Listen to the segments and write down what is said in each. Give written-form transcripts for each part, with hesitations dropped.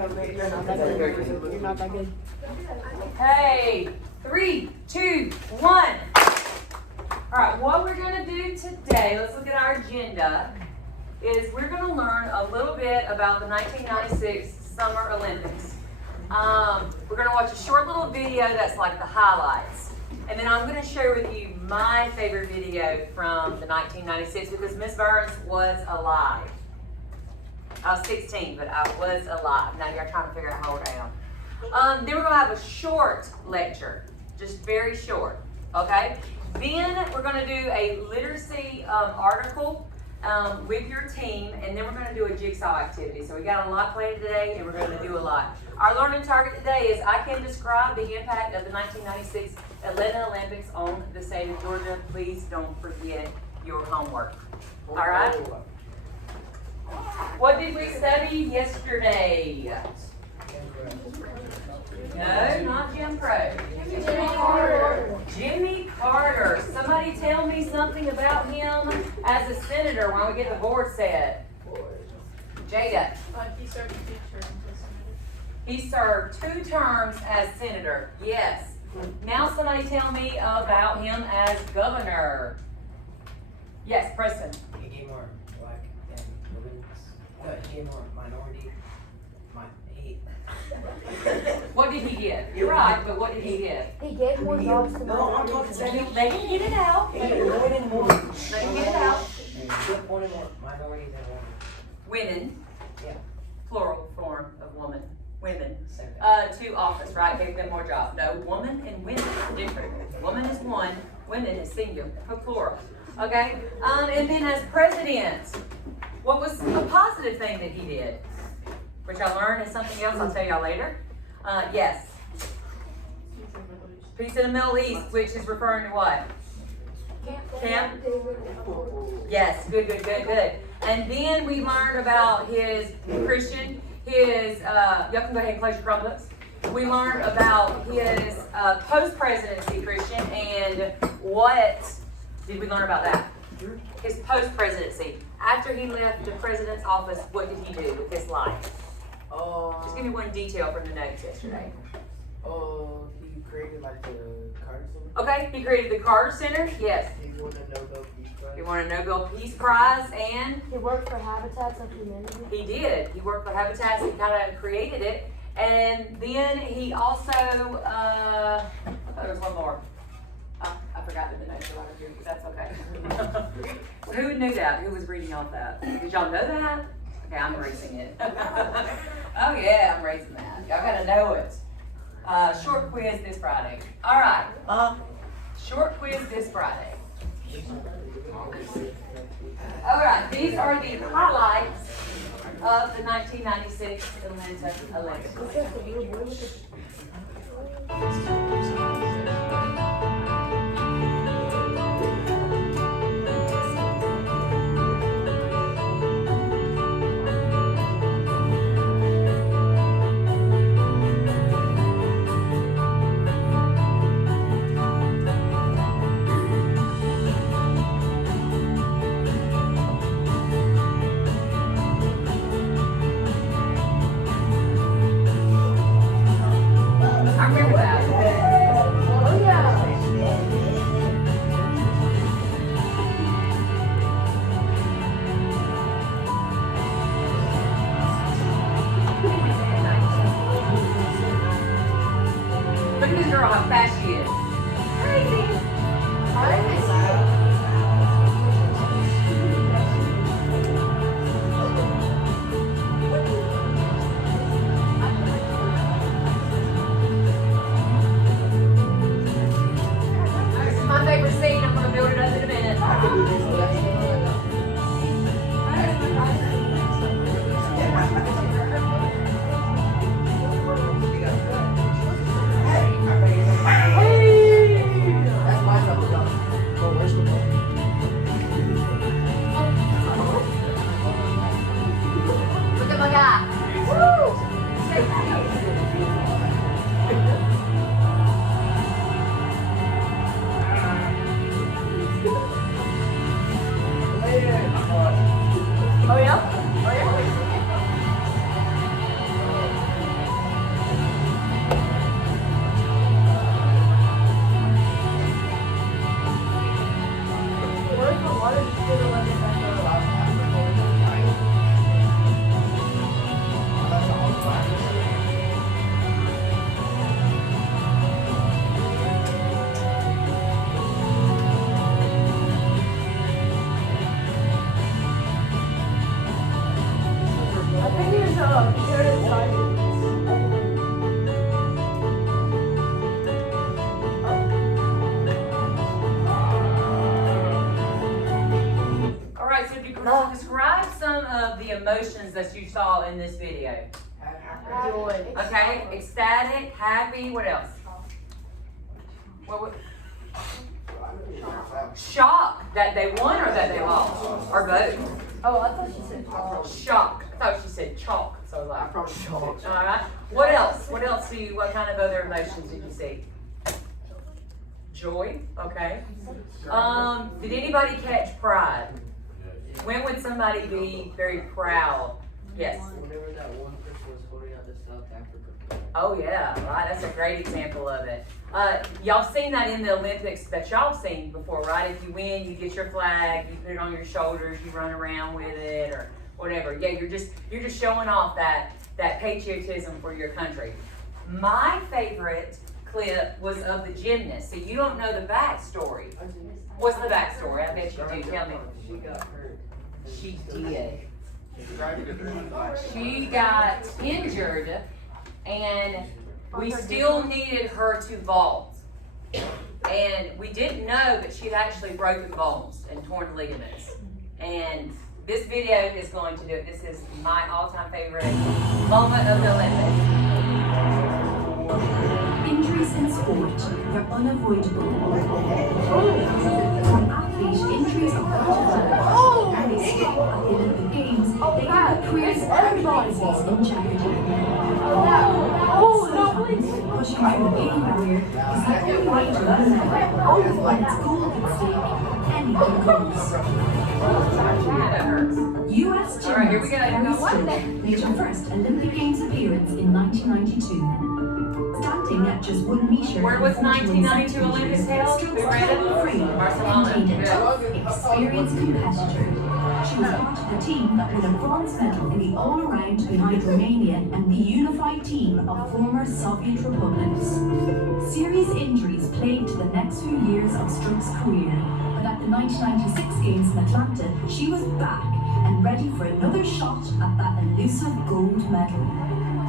You're not that good. Hey, 3, 2, 1. All right, what we're going to do today, let's look at our agenda, is we're going to learn a little bit about the 1996 Summer Olympics. We're going to watch a short little video that's like the highlights. And then I'm going to share with you my favorite video from the 1996 because Miss Burns was alive. I was 16, but I was alive. Now you're trying to figure out how old I am. Then we're going to have a short lecture, just very short, okay? Then we're going to do a literacy article with your team, and then we're going to do a jigsaw activity. So we got a lot planned today, and we're going to do a lot. Our learning target today is I can describe the impact of the 1996 Atlanta Olympics on the state of Georgia. Please don't forget your homework. All right? What did we study yesterday? No, not Jim Crow. Jimmy Carter. Jimmy Carter. Somebody tell me something about him as a senator when we get the board set. Jada. He served 2 terms as senator. He served 2 terms as senator. Yes. Now somebody tell me about him as governor. Yes, Preston. He gave more black and women's. He gave more minority. What did he give? You're right, but what did he give? He gave more jobs to No, I'm talking to They can get it out. He wanted more. They can get it out. He wanted more minorities and women. Women. Yeah. Plural form of woman. Women. Same thing. To office, right? Gave them more jobs. No, woman and women are different. Woman is one, women is singular, plural. Okay? And then as president, what was a positive thing that he did? Which I learned is something else I'll tell y'all later. Yes. Peace in the Middle East, which is referring to what? Camp? Yes, good. And then we learned about his Christian, y'all can go ahead and close your Chromebooks. We learned about his post-presidency Christian, and what did we learn about that? His post-presidency. After he left the president's office, what did he do with his life? Just give me one detail from the notes yesterday. He created like the Carter Center. Okay, he created the Carter Center. Yes. He won the Nobel Peace Prize. He won a Nobel Peace Prize, and He worked for Habitats of Humanity. he did. He worked for Habitats. He kind of created it, and then he also. I thought there was one more. I forgot the notes about it here, but that's okay. Who knew that? Who was reading off that? Did y'all know that? Okay, I'm erasing it. Oh yeah, I'm erasing that. Y'all gotta know it. Short quiz this Friday. All right. Short quiz this Friday. All right. These are the highlights of the 1996 Atlanta Olympics. I remember that. Oh yeah. Look at this girl, how fast she is. Crazy. This is my favorite scene. I'm going to build it up in a minute. compare to the sizes. All right, so describe some of the emotions that you saw in this video. Joy. Okay, ecstatic, happy, what else? What? Shock that they won or that they lost, or both. Oh, I thought she said chalk. Shock. I thought she said chalk. So I was like, probably shocked. all right. What else? What else do you? What kind of other emotions did you see? Joy. Okay. Did anybody catch pride? When would somebody be very proud? Yes. Whenever that one person was holding out the South Africa flag. Oh yeah, right. That's a great example of it. Y'all seen that in the Olympics that y'all seen before, right? If you win, you get your flag, you put it on your shoulders, you run around with it, or whatever. Yeah, you're just showing off that patriotism for your country. My favorite clip was of the gymnast. So you don't know the backstory. What's the backstory? I bet you do. Tell me. She got hurt. She did. She got injured, and we still needed her to vault. And we didn't know that she'd actually broken bones and torn ligaments. And this video is going to do it. This is my all-time favorite moment of the Olympics. Injuries in sport, they're unavoidable. For an athlete, injuries are part of life. And they stop at the Olympic Games, they can put careers and legacies in jeopardy. Pushing through the pain barrier is the only way to win. When it's gold at stake, anything goes. That hurts. U.S. All right, here we gymnast go. Carrie Stokes made her first Olympic Games appearance in 1992. Standing at just 1 meter. Where was 1992 Olympics held? Stokes Who ran traveled it? free Barcelona. and being a Yeah. tough, experienced competitor. She was part of the team that won a bronze medal in the all-around behind Romania and the unified team of former Soviet republics. Serious injuries plagued the next few years of Stroke's career, but at the 1996 Games in Atlanta, she was back and ready for another shot at that elusive gold medal.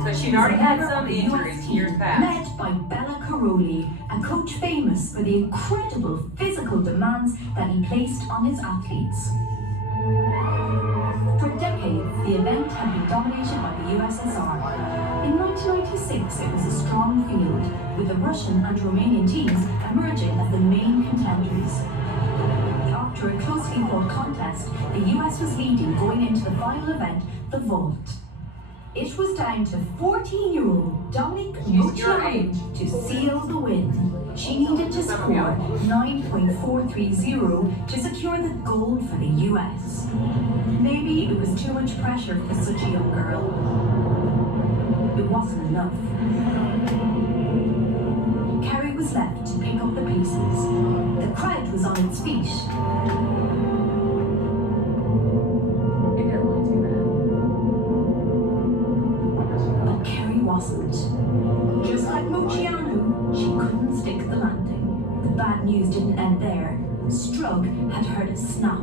So she'd already had some injuries years past. Led by Bella Caroli, a coach famous for the incredible physical demands that he placed on his athletes. For decades, the event had been dominated by the USSR. In 1996, it was a strong field, with the Russian and Romanian teams emerging as the main contenders. After a closely fought contest, the US was leading going into the final event, the vault. It was down to 14-year-old Dominic Mochiano to seal the win. She needed to score 9.430 to secure the gold for the US. Maybe it was too much pressure for such a young girl. It wasn't enough. Carrie was left to pick up the pieces. The crowd was on its feet. It didn't look too But Carrie wasn't. Just like Mochiano, she couldn't stick the landing. The bad news didn't end there. Strug had heard a snap.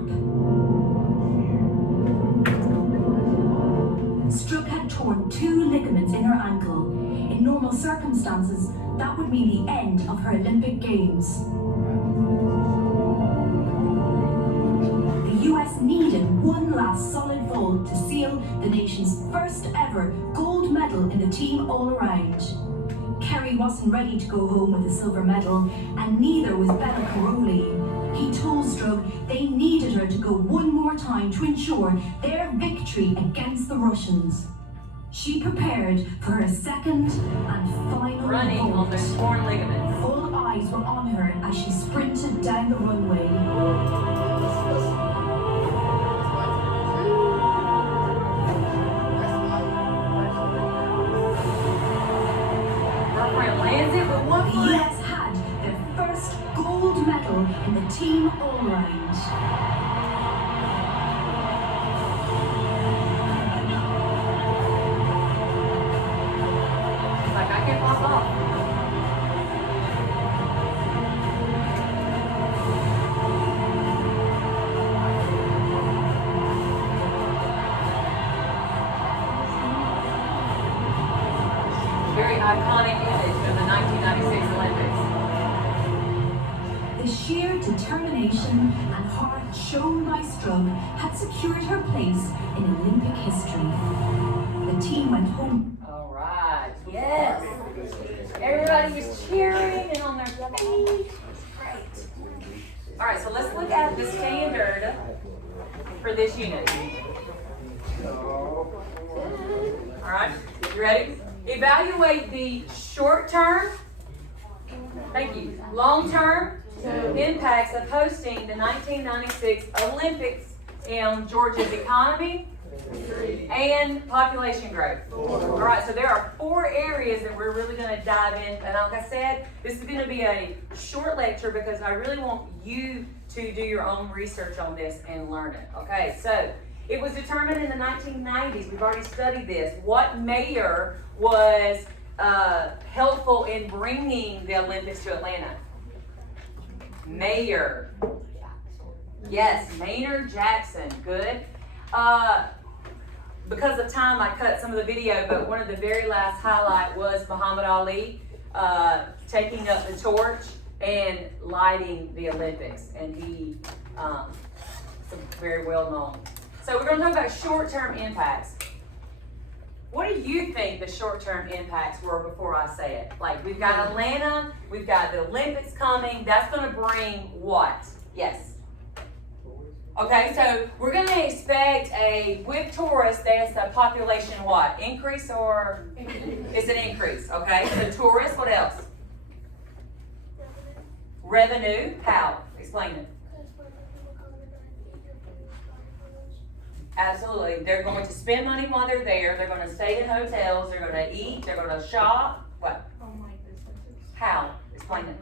Strug had torn 2 ligaments in her ankle. In normal circumstances, that would mean the end of her Olympic Games. The US needed one last solid vault to seal the nation's first ever gold medal in the team all-around. Carrie wasn't ready to go home with a silver medal, and neither was Bella Caroli. He told Strug they needed her to go one more time to ensure their victory against the Russians. She prepared for her second and final running on vault. those torn ligaments. All eyes were on her as she sprinted down the runway. Her friend lands it with one The foot. US had their first gold medal in the team all-round. Like I can pop off. iconic image of the 1996 Olympics? The sheer determination and heart shown by Strug had secured her place in Olympic history. The team went home. All right, yes. Everybody was cheering and on their feet. Great. All right, so let's look at the standard for this unit. All right, you ready? Evaluate the short-term, thank you, long-term impacts of hosting the 1996 Olympics in Georgia's economy and population growth. All right, so there are 4 areas that we're really going to dive in. And like I said, this is going to be a short lecture because I really want you to do your own research on this and learn it. Okay, so it was determined in the 1990s. We've already studied this. What mayor was helpful in bringing the Olympics to Atlanta? Mayor. Yes, Maynard Jackson. Good. Because of time, I cut some of the video, but one of the very last highlight was Muhammad Ali taking up the torch and lighting the Olympics, and he very well known. So we're going to talk about short-term impacts. What do you think the short-term impacts were before I say it? Like, we've got Atlanta, we've got the Olympics coming. That's going to bring what? Yes. Okay, so we're going to expect with tourists, there's a population what? Increase or? It's an increase, okay? So tourists, what else? Revenue, how? Explain it. Absolutely. They're going to spend money while they're there. They're going to stay in hotels. They're going to eat. They're going to shop. What? How? Explain it.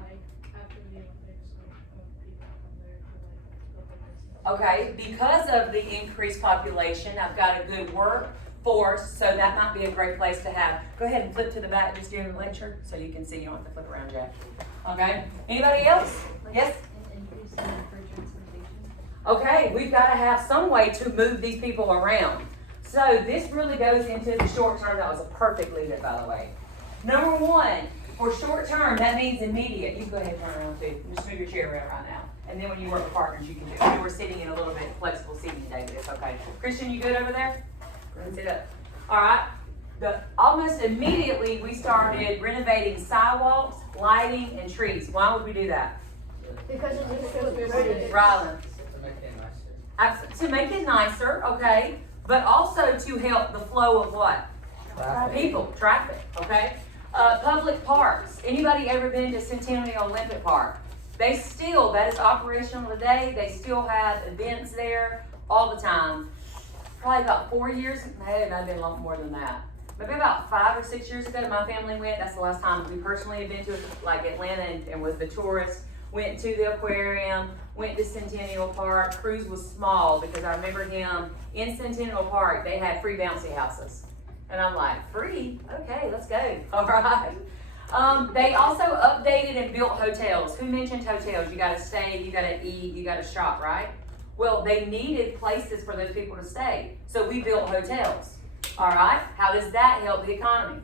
Okay, because of the increased population, I've got a good workforce, so that might be a great place to have. Go ahead and flip to the back just during the lecture so you can see. You don't have to flip around, Jack. Okay, anybody else? Yes? Okay, we've got to have some way to move these people around. So this really goes into the short term. That was a perfect lead-up, by the way. Number 1, for short term, that means immediate. You can go ahead and turn around too. Just move your chair around right now. And then when you work with partners, you can do it. We're sitting in a little bit flexible seating today, but it's okay. Christian, you good over there? Go ahead and sit up. All right. Almost immediately, we started renovating sidewalks, lighting, and trees. Why would we do that? Because it just feels pretty. Rylan. To make it nicer. To make it nicer, okay, but also to help the flow of what? People, traffic, okay? Public parks. Anybody ever been to Centennial Olympic Park? That is operational today. They still have events there all the time. Probably about 4 years, maybe it might have been a lot more than that. Maybe about 5 or 6 years ago, my family went. That's the last time we personally have been to like Atlanta and was the tourist. Went to the aquarium, went to Centennial Park. Cruz was small because I remember him in Centennial Park. They had free bouncy houses. And I'm like, free? Okay, let's go. All right. They also updated and built hotels. Who mentioned hotels? You got to stay, you got to eat, you got to shop, right? Well, they needed places for those people to stay. So we built hotels. All right. How does that help the economy?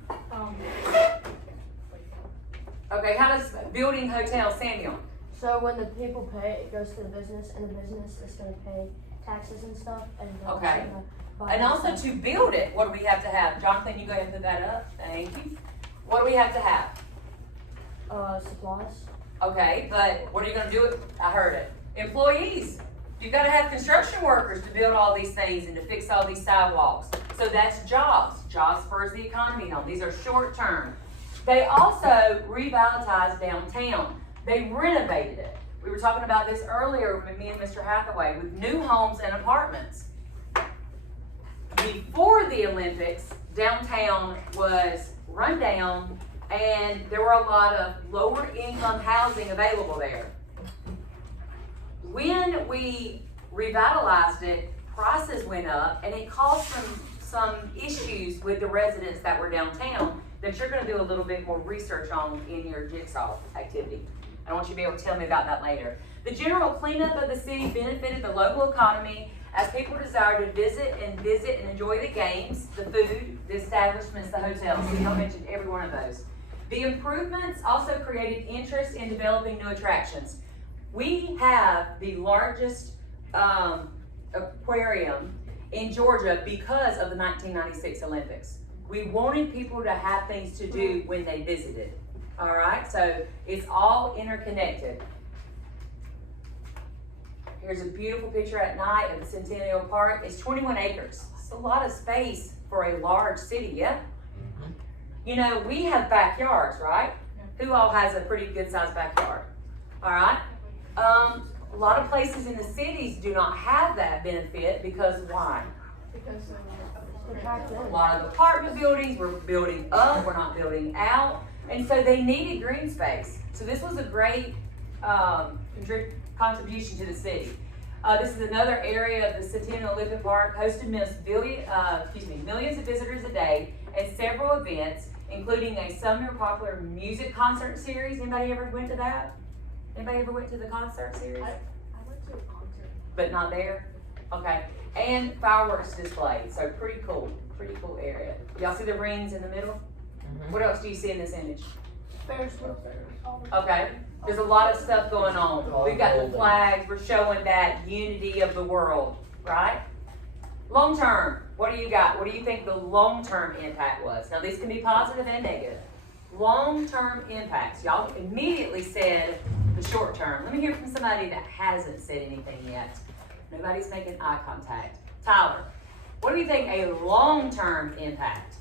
Okay, how does building hotels, Samuel? So when the people pay, it goes to the business, and the business is going to pay taxes and stuff. And Okay. And also to build it, what do we have to have? Jonathan, you go ahead and put that up. Thank you. What do we have to have? Supplies. Okay, but what are you going to do with, I heard it, employees. You've got to have construction workers to build all these things and to fix all these sidewalks. So that's jobs. Jobs spurs the economy on. These are short term. They also revitalized downtown. They renovated it. We were talking about this earlier with me and Mr. Hathaway with new homes and apartments. Before the Olympics, downtown was run down and there were a lot of lower income housing available there. When we revitalized it, prices went up and it caused some issues with the residents that were downtown that you're going to do a little bit more research on in your JigSaw activity. I want you to be able to tell me about that later. The general cleanup of the city benefited the local economy as people desired to visit and enjoy the games, the food, the establishments, the hotels. So you don't mention every one of those. The improvements also created interest in developing new attractions. We have the largest aquarium in Georgia because of the 1996 Olympics. We wanted people to have things to do when they visited. All right, so it's all interconnected. Here's a beautiful picture at night of the Centennial Park. It's 21 acres. It's a lot of space for a large city, yeah? You know, we have backyards, right? Who all has a pretty good sized backyard? All right. A lot of places in the cities do not have that benefit because why? Because they're packed in. A lot of apartment buildings, we're building up, we're not building out. And so they needed green space. So this was a great contribution to the city. This is another area of the Centennial Olympic Park, hosted millions of visitors a day and several events, including a summer popular music concert series. Anybody ever went to that? Anybody ever went to the concert series? I went to a concert. But not there? Okay. And fireworks display. So pretty cool area. Y'all see the rings in the middle? What else do you see in this image? Ferris wheel. Okay. There's a lot of stuff going on. We've got the flags. We're showing that unity of the world, right? Long term, what do you got? What do you think the long-term impact was? Now, these can be positive and negative. Long-term impacts. Y'all immediately said the short term. Let me hear from somebody that hasn't said anything yet. Nobody's making eye contact. Tyler, what do you think a long-term impact?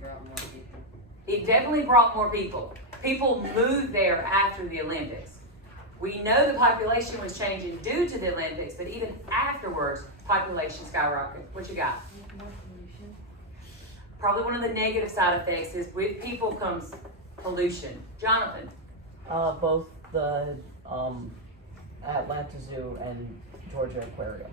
Brought more people. It definitely brought more people. People moved there after the Olympics. We know the population was changing due to the Olympics, but even afterwards, population skyrocketed. What you got? More pollution. Probably one of the negative side effects is with people comes pollution. Jonathan? Both the Atlanta Zoo and Georgia Aquarium.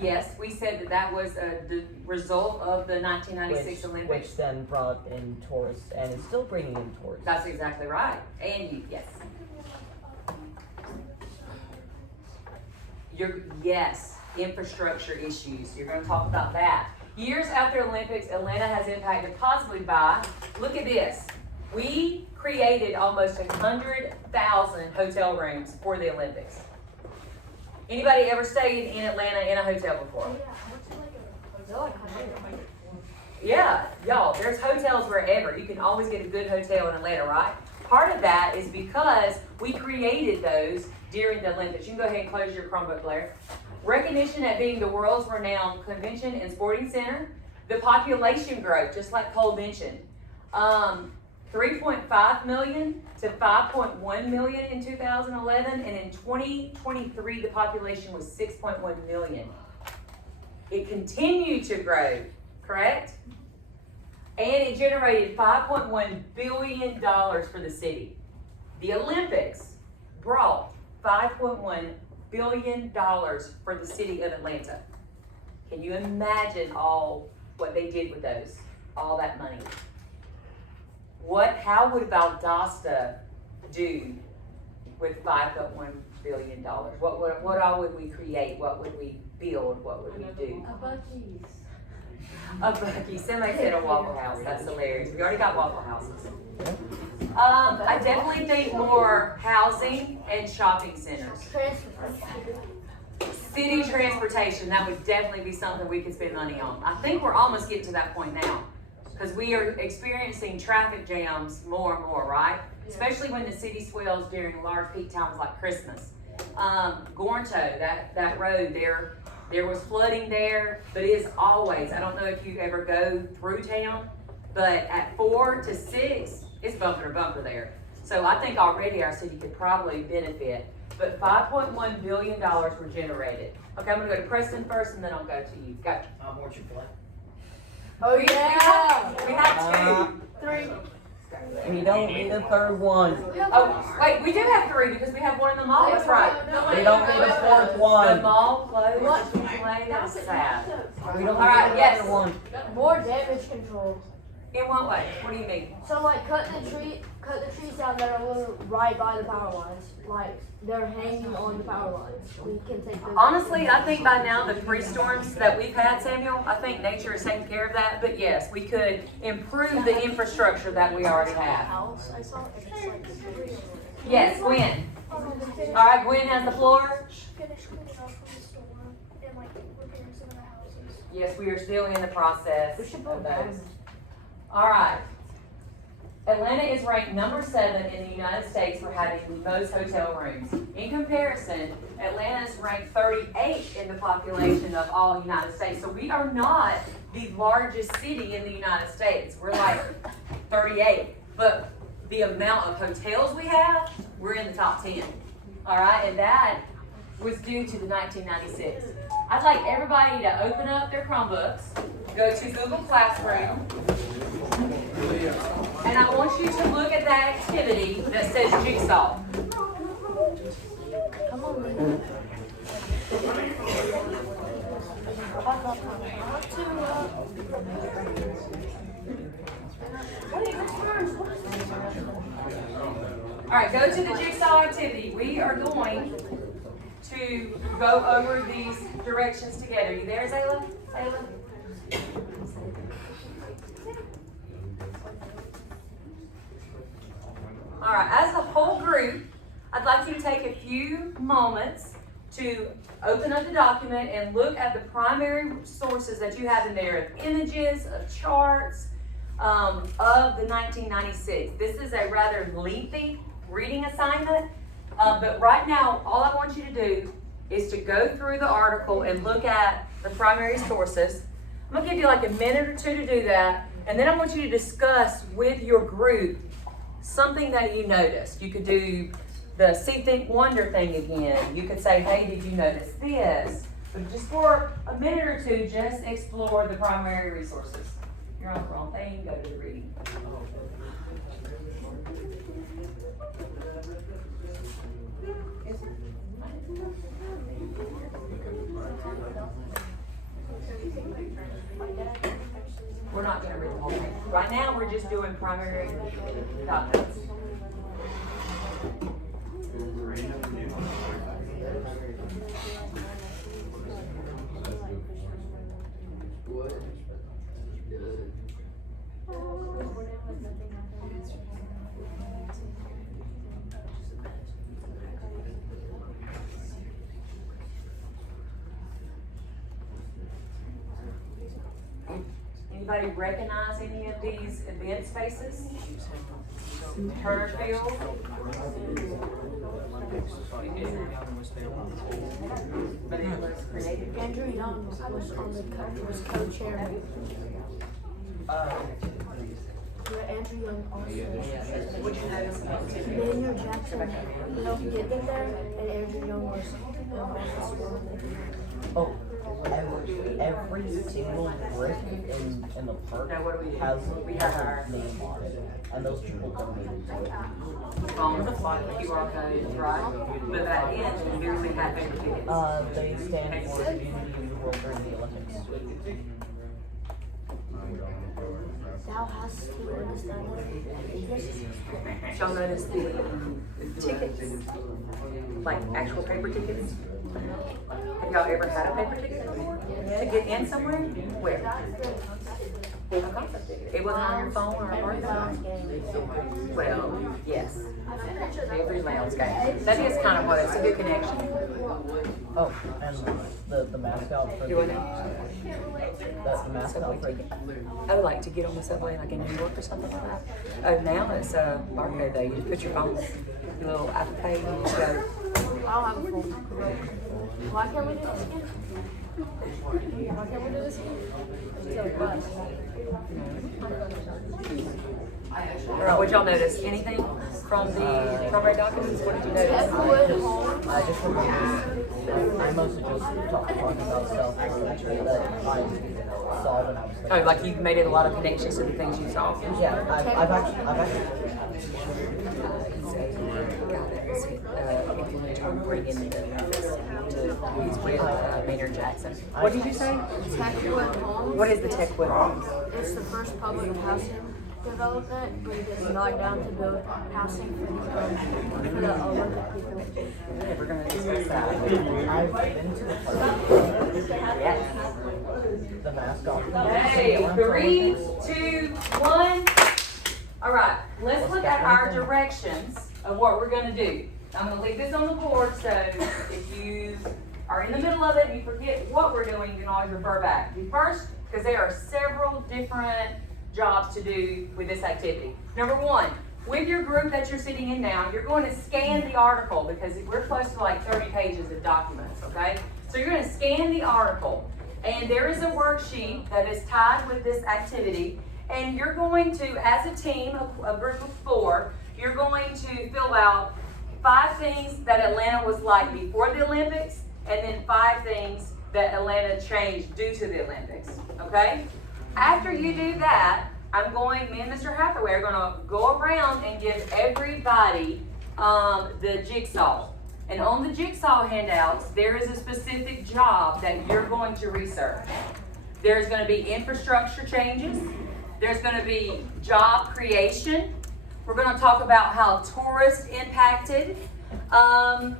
Yes, we said that was the result of the 1996 Olympics. Which then brought in tourists, and is still bringing in tourists. That's exactly right. And you, yes. Yes, infrastructure issues. You're going to talk about that. Years after Olympics, Atlanta has impacted positively by, look at this. We created almost 100,000 hotel rooms for the Olympics. Anybody ever stayed in Atlanta in a hotel before? Yeah, I went to like a hotel. Yeah, y'all, there's hotels wherever. You can always get a good hotel in Atlanta, right? Part of that is because we created those during the Olympics. You can go ahead and close your Chromebook, Blair. Recognition at being the world's renowned convention and sporting center. The population growth, just like Cole mentioned. 3.5 million to 5.1 million in 2011, and in 2023 the population was 6.1 million. It continued to grow, correct? And it generated $5.1 billion for the city. The Olympics brought $5.1 billion for the city of Atlanta. Can you imagine what they did with those, all that money? How would Valdosta do with $5.1 billion? What all would we create? What would we build? What would we do? A Buc-ee's. A Buc-ee's. Somebody said a Waffle House. That's hilarious. We already got Waffle Houses. I definitely think more housing and shopping centers. Transportation. City transportation, that would definitely be something we could spend money on. I think we're almost getting to that point now. Because we are experiencing traffic jams more and more, right? Yeah. Especially when the city swells during large peak times like Christmas. Gornto, that road, there was flooding there, but it is always, I don't know if you ever go through town, but at 4 to 6, it's bumper to bumper there. So I think already our city could probably benefit. But $5.1 billion were generated. Okay, I'm gonna go to Preston first and then I'll go to you. Go. Orchard Play. Oh yeah! We have 2. 3. We don't need a third one. Oh, wait, we do have 3 because we have one in the mall. That's right. We don't need a fourth The one. mall closed. That's sad. We don't All right, need yes. another one. More damage control. In what way? What do you mean? So like cut the trees down that are literally right by the power lines. Like they're hanging on the power lines. We can take those. Honestly, I think by now the 3 storms that we've had, Samuel, I think nature is taking care of that. But yes, we could improve the infrastructure that we already have. House I saw. It's like Yes, Gwen. All right, Gwen has the floor. Finish cleaning up from the storm and like repairing some of the houses. Yes, we are still in the process. we should put of that. those. All right. Atlanta is ranked number 7 in the United States for having the most hotel rooms. In comparison, Atlanta is ranked 38 in the population of all United States. So we are not the largest city in the United States. We're like 38. But the amount of hotels we have, we're in the top 10. All right, and that was due to the 1996. I'd like everybody to open up their Chromebooks, go to Google Classroom, and I want you to look at that activity that says JigSaw. Come on, man. All right, go to the JigSaw activity. We are going to go over these directions together. You there, Zayla? Zayla? All right, as a whole group, I'd like you to take a few moments to open up the document and look at the primary sources that you have in there of images, of charts, of the 1996. This is a rather lengthy reading assignment, but right now, all I want you to do is to go through the article and look at the primary sources. I'm gonna give you like a minute or 2 to do that, and then I want you to discuss with your group something that you noticed. You could do the See, Think, Wonder thing again. You could say, hey, did you notice this? But just for a minute or 2, just explore the primary resources. You're on the wrong thing, go to the reading. We're not going to read the whole thing. Right now, we're just doing primary documents. Anybody recognize any of these event spaces? Turner Field? But it was created. Andrew Young was co-chairman. Andrew Young also. Would you notice about it? Mayor Jackson helped get them there, and Andrew Young was Oh, every single brick in the park Now, what do we do? has We have our name on it, and those people donated to it. phone, QR codes, right? But that end, do we have paper tickets? They stand for community world during the Olympics. Thou hast to understand. Y'all notice the tickets? Like actual paper tickets? Have y'all ever had a paper ticket before? To get in somewhere? Where? It wasn't on your phone or a hard phone? Well, yes. Every Lounge game. That is kind of what, it's a good connection. Oh, and the mascot for Doing it? the mascot for I would like to get on the subway like in New York or something like that. Oh, now it's barcode though. You just put your phone, your little Apple Pay, and you just go. I'll have a phone. Why can't we do this again? Why can't we do this again? All right, what y'all notice? Anything from the primary documents? What did you notice? I just remember I mostly just talking about stuff that I saw when I was there. Oh, like you made it a lot of connections to the things you saw. Yeah, I've actually bring in to use with Maynard Jackson. What did you say? Techwood Homes. What is the Techwood Homes? It's the first public housing development, but it gets knocked down to build housing for the Olympic people. Okay, we're gonna discuss that. I've been to the park. Yes. The mascot. Okay, 3, 2, 1. All right, let's look at our directions of what we're gonna do. I'm gonna leave this on the board, so if you are in the middle of it and you forget what we're doing, you can always refer back. First, because there are several different jobs to do with this activity. Number one, with your group that you're sitting in now, you're going to scan the article because we're close to like 30 pages of documents, okay? So you're going to scan the article, and there is a worksheet that is tied with this activity, and you're going to, as a team, a group of 4, you're going to fill out 5 things that Atlanta was like before the Olympics, and then 5 things that Atlanta changed due to the Olympics, okay? After you do that, me and Mr. Hathaway are gonna go around and give everybody the jigsaw. And on the jigsaw handouts, there is a specific job that you're going to research. There's gonna be infrastructure changes. There's gonna be job creation. We're gonna talk about how tourists impacted. And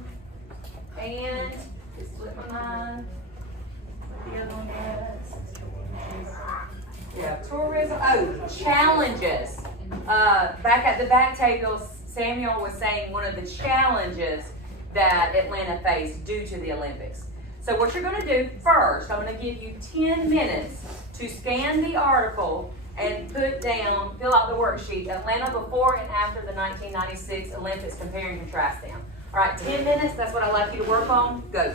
just flip my mind. The other one is, yeah, tourism. Oh, challenges. Back at the back table, Samuel was saying one of the challenges that Atlanta faced due to the Olympics. So what you're going to do first, I'm going to give you 10 minutes to scan the article and fill out the worksheet, Atlanta before and after the 1996 Olympics, compare and contrast them. All right, 10 minutes, that's what I'd like you to work on. Go.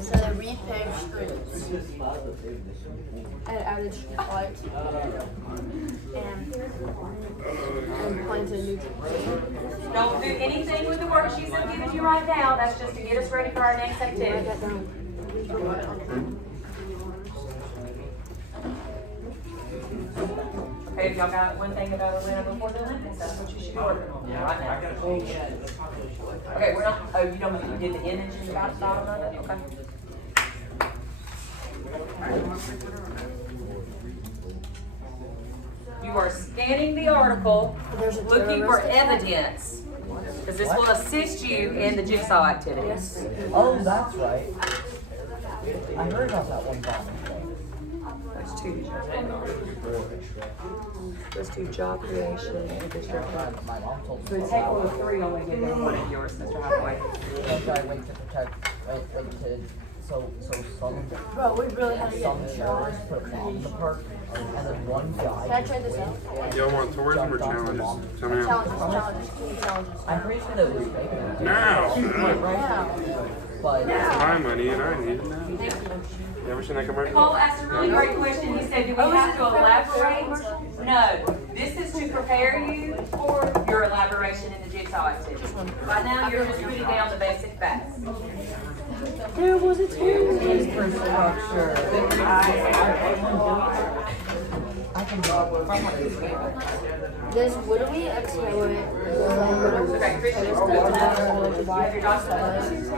So they repaved streets and added street lights and planted new trees. Don't do anything with the worksheets I'm giving you right now. That's just to get us ready for our next Write activity. that down. Okay, if y'all got one thing about Atlanta before the Olympics, that's what you should be working on right now. Okay, we're not, oh, you did the images about the bottom of it? Okay. You are scanning the article, looking for evidence, because this will assist you in the jigsaw activity. Yes. Oh, that's right. I heard about that one bomb. Those two job creation and infrastructure. My mom told So me. take one of 3 only give them one of yours, Mr. Hathaway. One guy went to protect, so some Bro, we really have to get terrorists put a bomb in the park, and then one guy. Can I try this out? Y'all want tourism or challenges? Tell me. Challenges. Challenges. I'm pretty sure that was fake. Now! But My money and I need it now. You ever seen that commercial? Cole asked a really great question. He said, do we have to elaborate? No. This is to prepare you for your elaboration in the jigsaw activity. Right now, you're just putting down the basic facts. There was a terrible infrastructure. I can do This would we accelerate? Okay, Christian, you have your documents?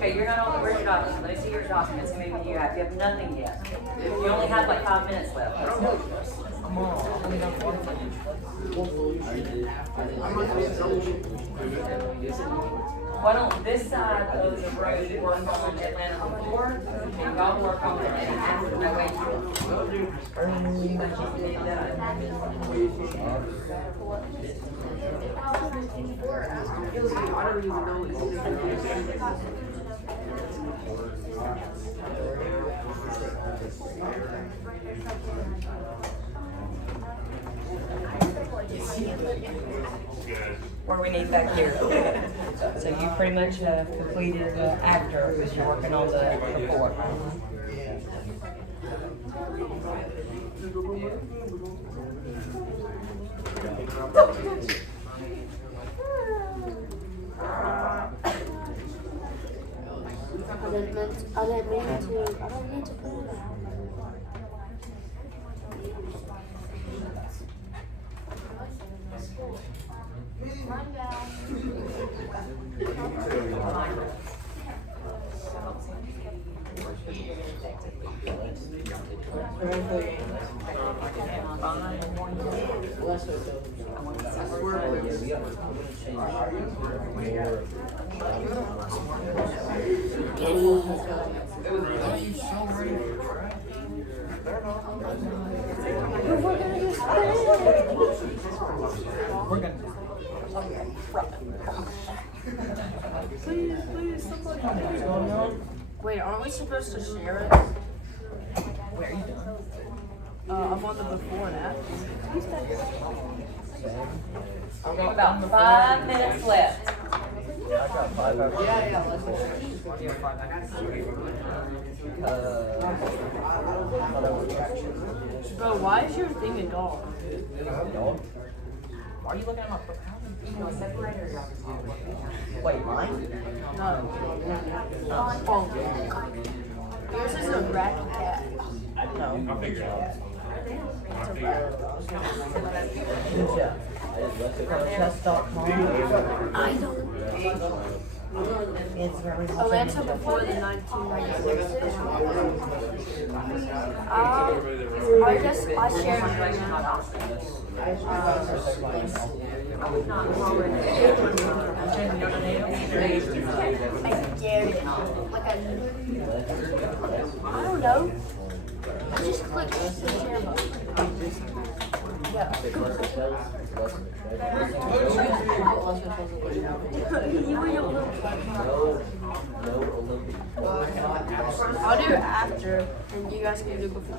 Okay, you're not on the where's your document? Let me see your documents. How many do you have? You have nothing yet. You only have like 5 minutes left. Why don't this side of the road work on Atlanta before, and y'all work on Atlanta after? That way you can get it done. Where we need back here. So you pretty much have completed the after because you're working on the report. didn't mean to, I don't need to put it out. Wait, aren't we supposed to share it? Where are you doing? I'm on the before and after. We have about 5 minutes left. Yeah, I got 5 hours. Yeah, let's go. Bro, why is your thing a dog? Why are you looking at my Separator. Wait, mine? No. Oh. Yours is a ratty cat. No. I'll figure it out. I'll figure it out. Yeah. Chess.com. I don't. It's very much. Atlanta before the 1996. I shared I dared it. Like I don't know. I just clicked the share button. You were your little I'll do it after, and you guys can do before.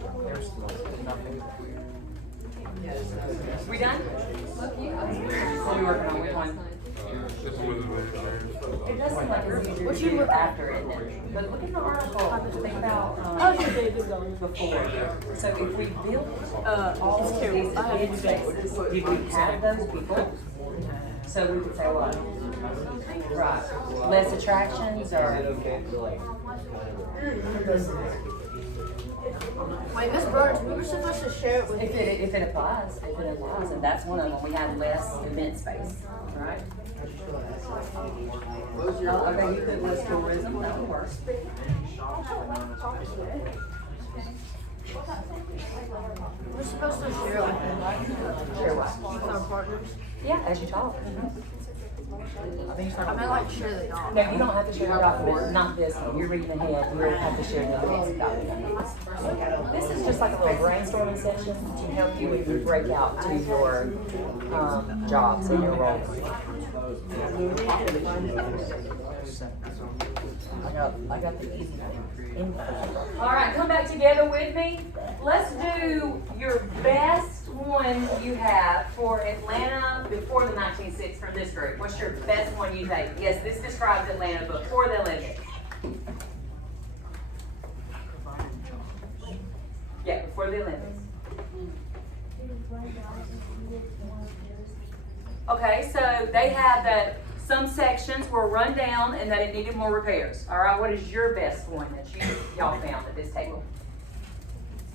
We done? What are we working on? Which one? This one was the It does seem like it's easier to do after, isn't it? But look at the article, think about, before. So if we built, all of these bid spaces, did we have those before? So we would say what? Right, less attractions or? Wait, Miss Burns, we were supposed to share it with If it applies, and that's one of them, we had less event space, right? Okay, you could list tourism, that would work. We're supposed to share it Share what? with our partners. Yeah, as you talk. I mean, like share the dog. No, you don't have to share the document, not this one, you're reading ahead, you don't have to share the next document. This is just like a little brainstorming session to help you when you break out to your, jobs and your roles. I got the easy one. All right, come back together with me. Let's do your best one you have for Atlanta before the 1960s from this group. What's your best one you think? Yes, this describes Atlanta before the Olympics. Yeah, before the Olympics. Okay, so they had that some sections were run down and that it needed more repairs. All right, what is your best one that y'all found at this table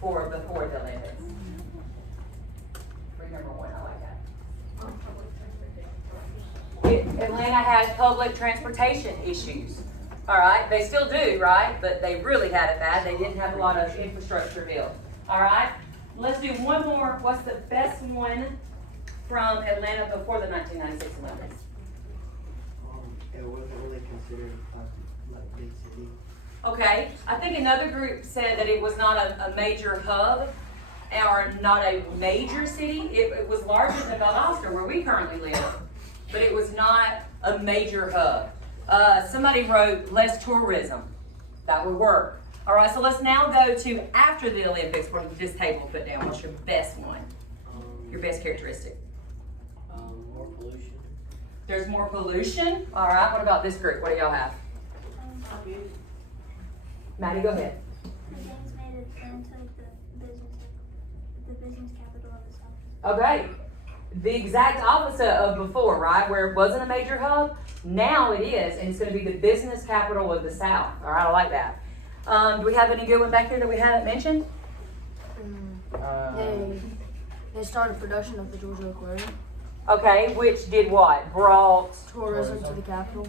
for before the Olympics? Remember one, I like that. Atlanta had public transportation issues. All right, they still do, right? But they really had it bad. They didn't have a lot of infrastructure built. All right, let's do one more. What's the best one from Atlanta before the 1996 Olympics? It wasn't really considered like a big city. Okay, I think another group said that it was not a major hub or not a major city. It was larger than Valdosta where we currently live, but it was not a major hub. Somebody wrote less tourism. That would work. All right, so let's now go to after the Olympics. What did this table put down? What's your best one? Your best characteristic? More pollution. There's more pollution. All right, what about this group? What do y'all have? Maddie, go ahead. Things made Atlanta the business capital of the South. Okay. the exact opposite of before, right? Where it wasn't a major hub, now it is, and it's going to be the business capital of the South. All right, I like that. Do we have any good one back here that we haven't mentioned? They started production of the Georgia Aquarium. Okay, which did what? Brought Tourism to the capital.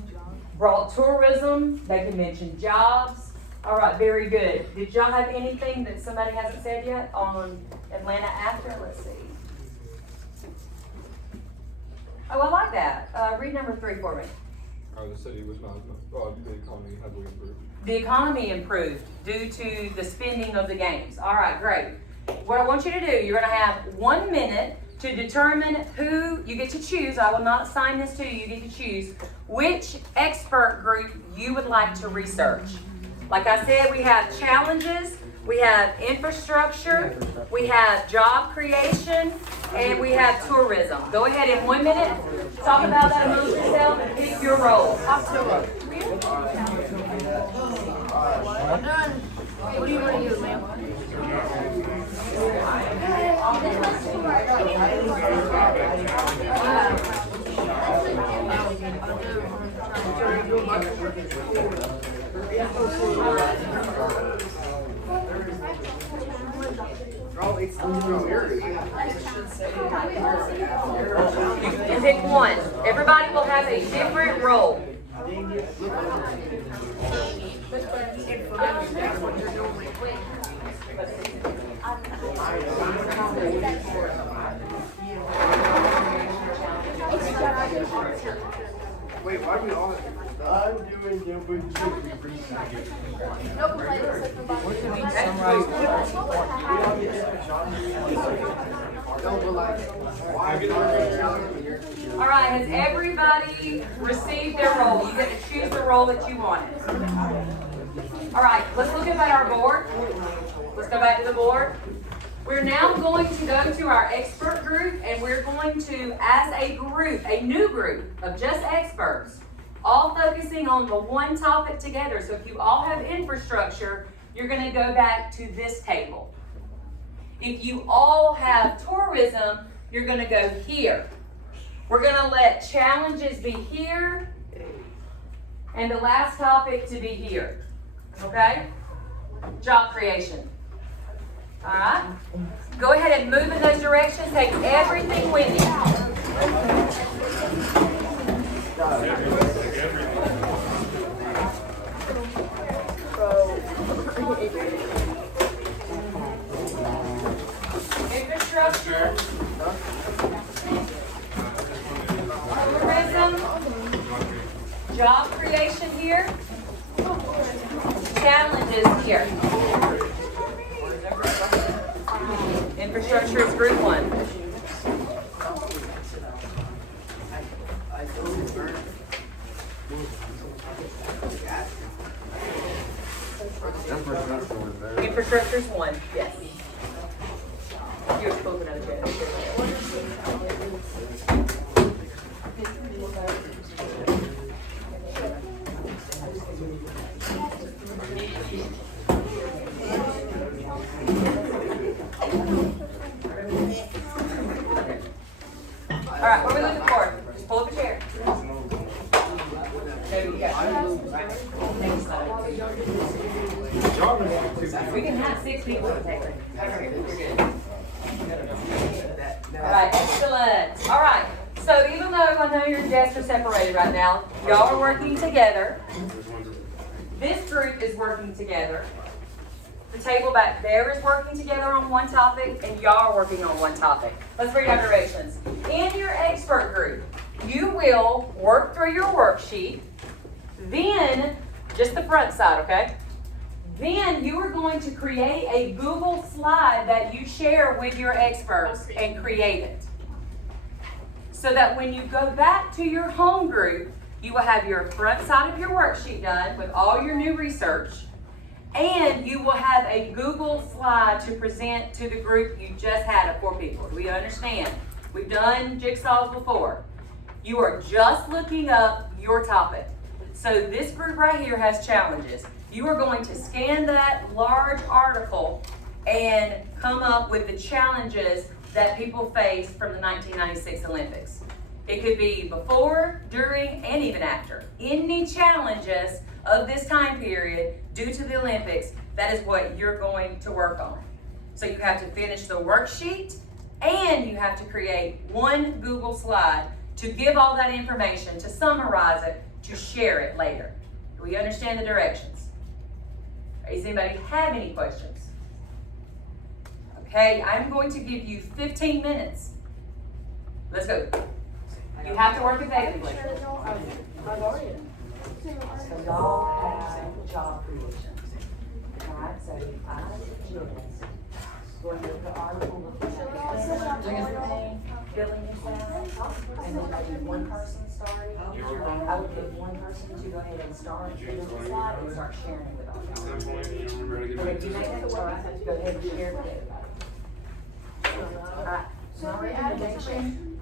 tourism. They can mention jobs. All right, very good. Did y'all have anything that somebody hasn't said yet on Atlanta after? Let's see. Oh, I like that. Read number 3 for me. The city was not, the economy heavily improved. The economy improved due to the spending of the games. All right, great. What I want you to do, you're going to have 1 minute to determine who you get to choose. I will not assign this to you. You get to choose which expert group you would like to research. Like I said, we have challenges, we have infrastructure, we have job creation, and we have tourism. Go ahead in 1 minute, talk about that amongst yourself and pick your role. What do you want to do, ma'am? You pick one. Everybody will have a different role. Wait, why are we all? I'm doing No complaints except from Bob. All right, has everybody received their role? You get to choose the role that you wanted. All right, let's look at our board. Let's go back to the board. We're now going to go to our expert group, and we're going to, as a group, a new group of just experts, all focusing on the one topic together. So if you all have infrastructure, you're going to go back to this table. If you all have tourism, you're going to go here. We're going to let challenges be here, and the last topic to be here. Okay? Job creation. All right? Go ahead and move in those directions. Take everything with you. Infrastructure. Tourism. Job creation here. Challenges here. Infrastructure is group 1. Infrastructure is 1, yes. You were spoken of, Jen. All right, what are we looking for? Just pull up a chair. There you go. We can have 6 people to take it. Okay, you're good. All right, excellent. All right, so even though I know your desks are separated right now, y'all are working together. This group is working together. The table back there is working together on one topic, and y'all are working on one topic. Let's read our directions. In your expert group, you will work through your worksheet, then, just the front side, okay? Then you are going to create a Google slide that you share with your experts and create it. So that when you go back to your home group, you will have your front side of your worksheet done with all your new research, and you will have a Google slide to present to the group you just had of 4 people. Do we understand? We've done jigsaws before. You are just looking up your topic. So this group right here has challenges. You are going to scan that large article and come up with the challenges that people face from the 1996 Olympics. It could be before, during, and even after. Any challenges of this time period due to the Olympics, that is what you're going to work on. So you have to finish the worksheet and you have to create one Google slide to give all that information, to summarize it, to share it later. Do we understand the directions? Does anybody have any questions? Okay, I'm going to give you 15 minutes. Let's go. You have to work effectively. I've already. So y'all have job creation. Alright, so I suggest going to put article of everything, filling this out, and then maybe one person starting. I would get one person to go ahead and start filling this out and start sharing it with all y'all. And if you make that start, go ahead and share it with everybody. Alright, so my recommendation.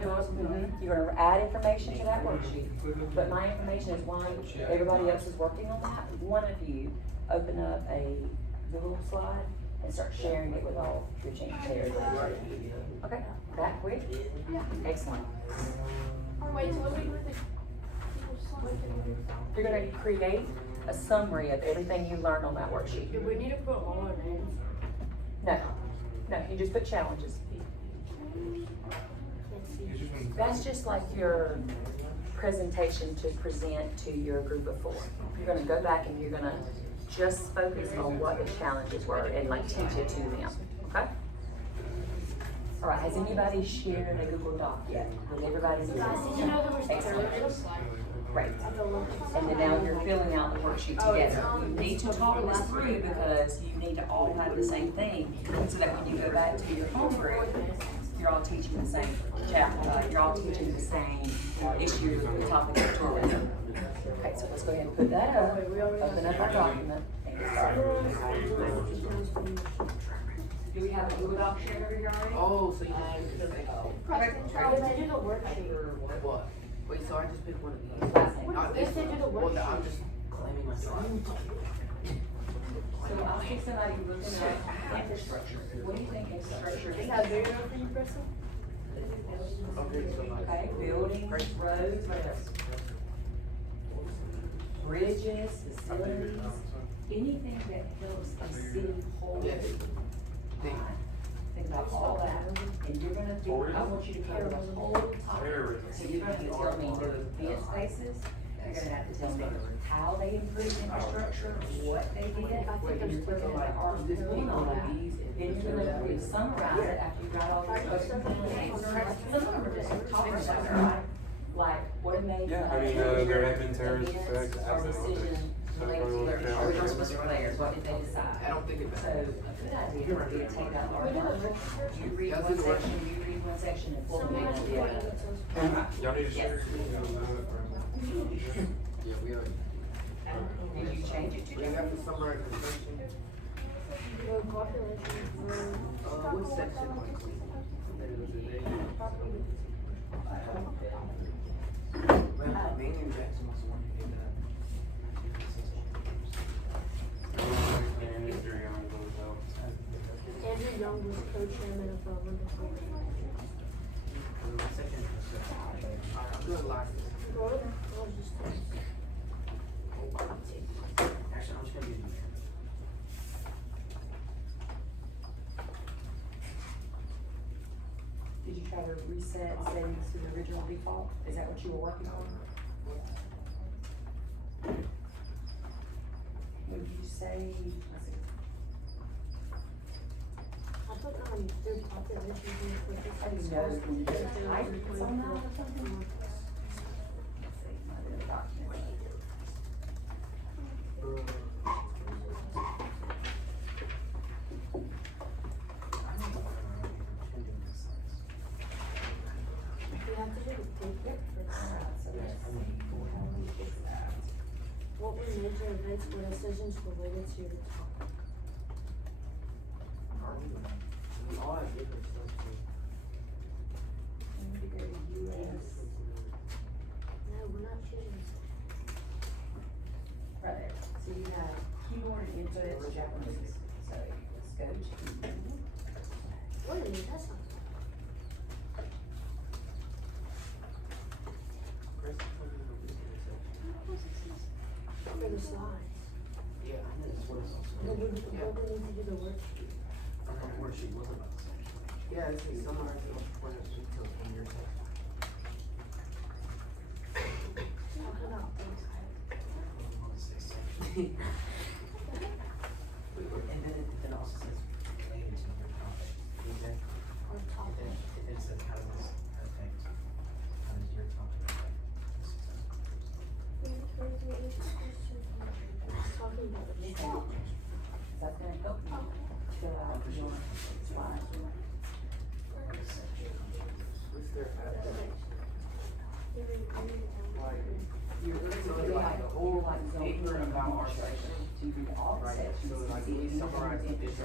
You're gonna add information to that worksheet, but my information is while everybody else is working on that, one of you open up a Google slide and start sharing it with all your team. Okay, that quick? Excellent. Wait, so what do we do with You're gonna create a summary of everything you learned on that worksheet. Do we need to put all our names? No, you just put challenges. That's just like your presentation to present to your group of 4. You're gonna go back and you're gonna just focus on what the challenges were and like teach it to them, okay? All right, has anybody shared a Google Doc yet? With everybody's Guys, did you know there was Excellent. third? Great. And then now you're filling out the worksheet together. You need to talk this through because you need to all have the same thing so that when you go back to your home group, you're all teaching the same chapter, you're all teaching the same issue, the topic of tourism. Okay, so let's go ahead and put that up, open up our document, and get started. Do we have a Google Doc shared over here already? Oh, so you just pick Did they do the worksheet? what? Wait, so I just picked one of these? What is they do the Well, I'm worksheet? just claiming myself. So I'll see somebody looking at infrastructure. What do you think infrastructure Is is? that big enough for you, Crystal? Okay, so like. Okay, buildings, roads, what else? Bridges, facilities, anything that helps a city hold. Yes. Think about all that, and you're gonna do, I want you to cover the whole topic. So you're gonna tell me the event spaces, you're gonna have to tell me how they improved infrastructure, what they did, and you're looking at articles on all that. Then you're gonna really summarize it after you got all your questions and answers. Some of them are just talking about it, right? Like, what it made. Yeah, I mean, there have been terrorist attacks. Or decision related to their responsibility players, what did they decide? I don't think about So, a good idea would be to take that article, you read one section, you read one section, and pull them in on the other. Y'all need to share your email on that. Yeah, we are. Did you change it to? We have to summarize the section. What section? Well, Maynard Jackson was the one who did that. Andrew Young was co-chairman of the Olympic Committee. Section. I'm doing live. Actually, I'm just gonna do. Did you try to reset settings to the original default? Is that what you were working on? Would you say, let's see. I put through population for this. I didn't know if you did type on that or something. Let's see, my other document. We have to do the date for Alright, so let's see how we fix that. what were major events or decisions related to the topic? We all have different stuff. I'm gonna go to US. No, we're not choosing. Right there. So you have keyboard and input Japanese. So let's go to. Wait a minute, that's not the slides. Yeah, I know, that's what it's also. No, you need to do the worksheet. Worksheet, what about the section? Yeah, it's summarizing each point of details from your section. And then it also says related to your topic. Okay? If it says how does this affect, how does your topic affect this That's gonna help you fill out your slide. What's their You're really like a whole like zone and demonstration. So you read all the sections. So like, you see summarize the this.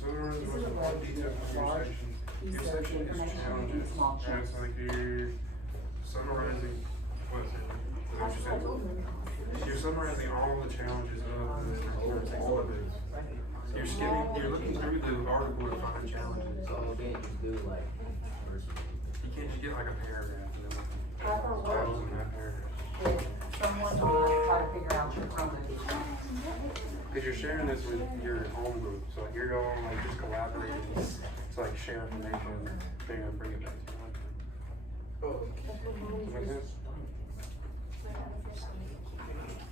Summarize the most important details of your section. Your section is challenges. And it's like you're summarizing, what is it? Is that what you said? You're summarizing all the challenges of the report, all of it. You're skimming, you're looking through the article to find challenges. So you can't just do like, You can't just get like a paragraph and then like titles in that paragraph. Someone will try to figure out your content. Because you're sharing this with your home group, so like you're going like just collaborating to like share information, they're gonna bring it back to you. Does that make sense?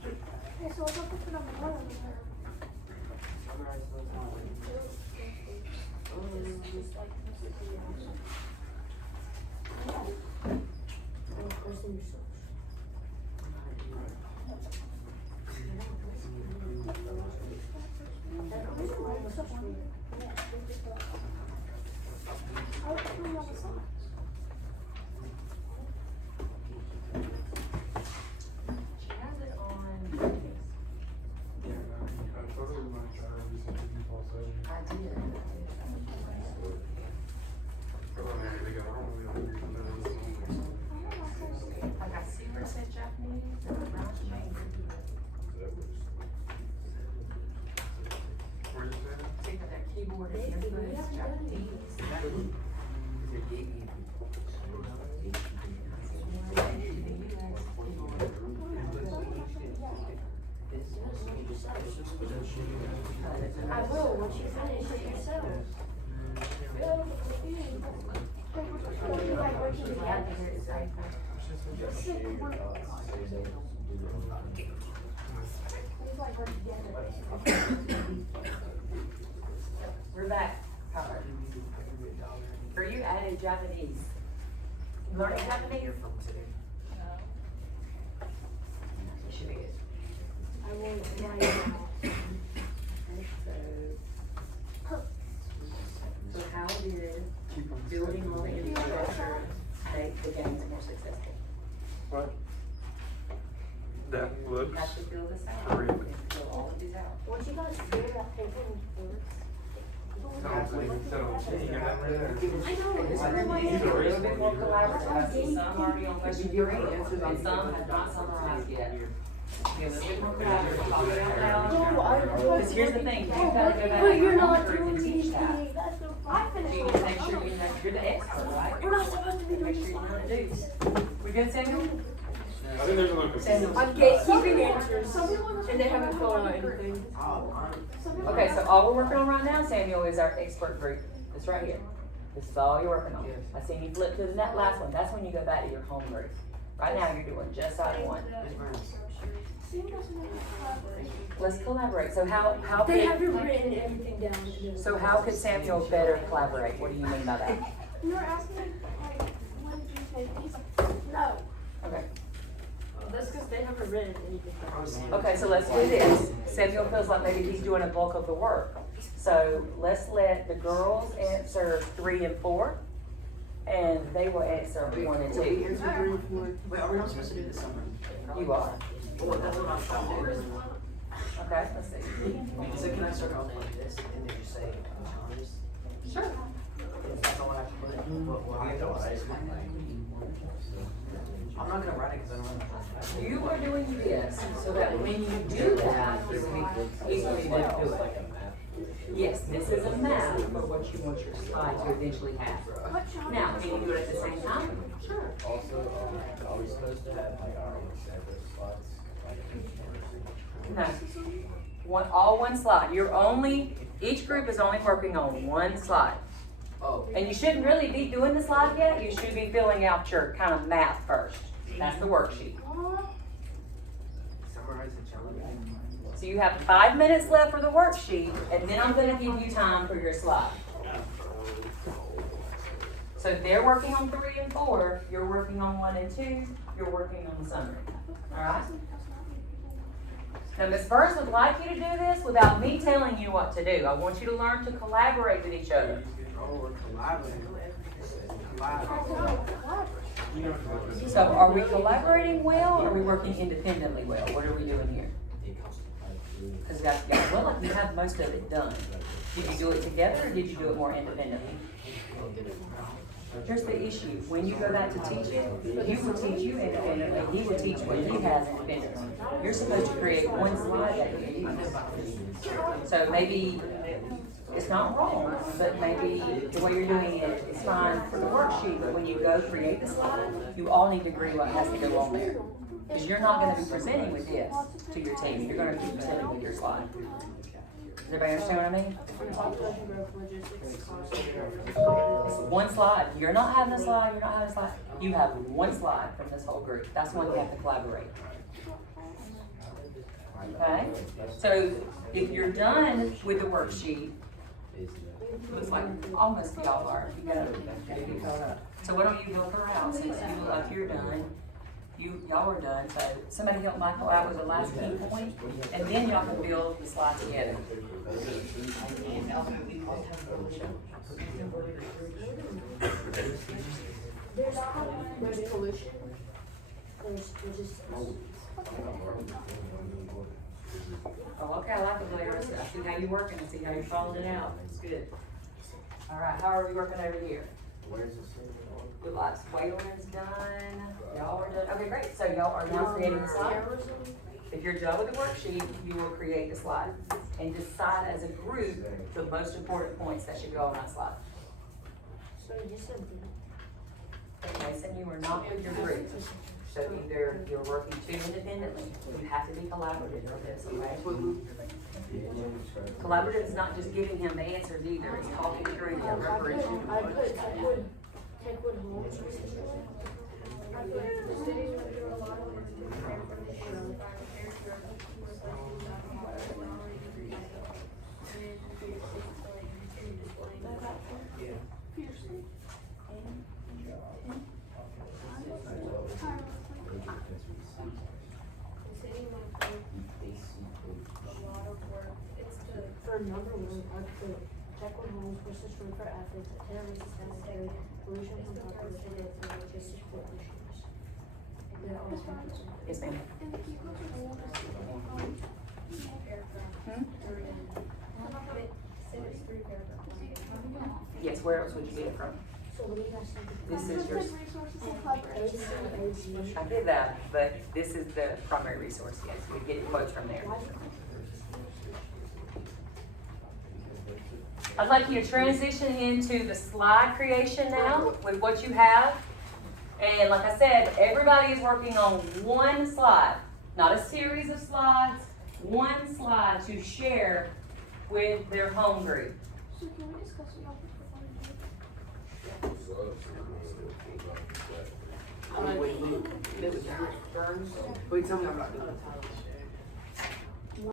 Okay, so what's up with number one? summarize those knowledge. She has it on. Yeah, I thought it was like recently Paul said. I did. Like I see where it said Japanese, and the brown change. Where did it say? See where that keyboard is input is Japanese. Is it gate? I will, once you finish it yourself. You like working together. You like working together. We're back, Howard. Are you adding Japanese? Learning Japanese? You should be good. I will write it out. So how did building on the infrastructure make the games more successful? What? That You looks have to fill this out. horrific. And fill all of these out. Once you guys figure that paper works. Sounds like, I know, This it's one in my is a head. little bit more collaborative. I see some already on question 3, and some have not summarized yet. Be a little bit more collaborative, talk it out loud. Because here's the thing, you gotta go back But and you're not through and doing teach that. anything. That's the, I So finished you my need to make sure you know, you're the expert, right? We're not supposed to be Make doing sure you know slides. the dudes. We good, Samuel? I think there's a little confusion. I'm gatekeeping answers, and they haven't filled out anything. Okay, so all we're working on right now, Samuel, is our expert group. It's right here. This is all you're working on. I seen you flip to the last one. That's when you go back to your home group. Right now, you're doing just side 1. Let's collaborate. So how They could, haven't written everything down. so how could Samuel better collaborate? What do you mean by that? You were asking, like, when did you take these? No. Okay. That's because they haven't written anything down. Okay, so let's do this. Samuel feels like maybe he's doing a bulk of the work. So let's let the girls answer 3 and 4, and they will answer 1 and 2. Wait, are we not supposed to do this summer? You are. Well, that's what I'm trying to do. Okay, let's see. So can I start off like this and then just say challenges? Sure. That's all I have to put. Well, I don't say it. I'm not gonna write it because I don't have. You are doing this so that when you do that, it will be easily to do it. Yes, this is a map for what you want your slide to eventually have. Now, can you do it at the same time? Sure. Also, are we supposed to have like our own separate spots? No. All one slide. Each group is only working on one slide. Oh. And you shouldn't really be doing the slide yet. You should be filling out your kind of math first. That's the worksheet. Summarize the challenge. So you have 5 minutes left for the worksheet, and then I'm going to give you time for your slide. So they're working on 3 and 4. You're working on 1 and 2. You're working on the summary. All right? Now, Ms. Burns would like you to do this without me telling you what to do. I want you to learn to collaborate with each other. Oh, we're collaborating. So are we collaborating well, or are we working independently well? What are we doing here? Because y'all feel like you have most of it done. Did you do it together, or did you do it more independently? Here's the issue. When you go back to teach it, you will teach you independently. He will teach what he has independently. You're supposed to create one slide that you use. So maybe it's not wrong, but maybe the way you're doing it is fine for the worksheet. But when you go create the slide, you all need to agree what has to go on there. Because you're not going to be presenting with this to your team. You're going to be presenting with your slide. Does everybody understand what I mean? It's one slide. You're not having a slide. You're not having a slide. You have one slide from this whole group. That's when you have to collaborate. Okay? So if you're done with the worksheet, looks like almost y'all are. You gotta get caught up. So why don't you help her out since you look like you're done? Y'all are done. So somebody help Michael out with the last key point, and then y'all can build the slide together. There's pollution. There's just. Oh, okay, I like it, Blair. I see how you're working. I see how you're following it out. It's good. All right, how are we working over here? Good lots. Waylon's done. Y'all are done. Okay, great. So y'all are now creating the slide. If you're done with the worksheet, you will create the slide and decide as a group the most important points that should go on that slide. So you said. Mason, you are not with your group. So either you're working two independently, you have to be collaborative on this, okay? Collaborative is not just giving him the answers either, it's talking through the referential. I put take one home. I put sitting under a lot of work to prepare for the show. For number one, I put check on homes versus room for athletes, terrorism, sanitary, pollution from population, and justice for issues. Yes, ma'am. Yes, where else would you get it from? So what do you guys think? This is your, I did that, but this is the primary resource, yes, we get quotes from there. I'd like you to transition into the slide creation now with what you have. And like I said, everybody is working on one slide, not a series of slides, one slide to share with their home group. So can we discuss what y'all Wait, tell me about it.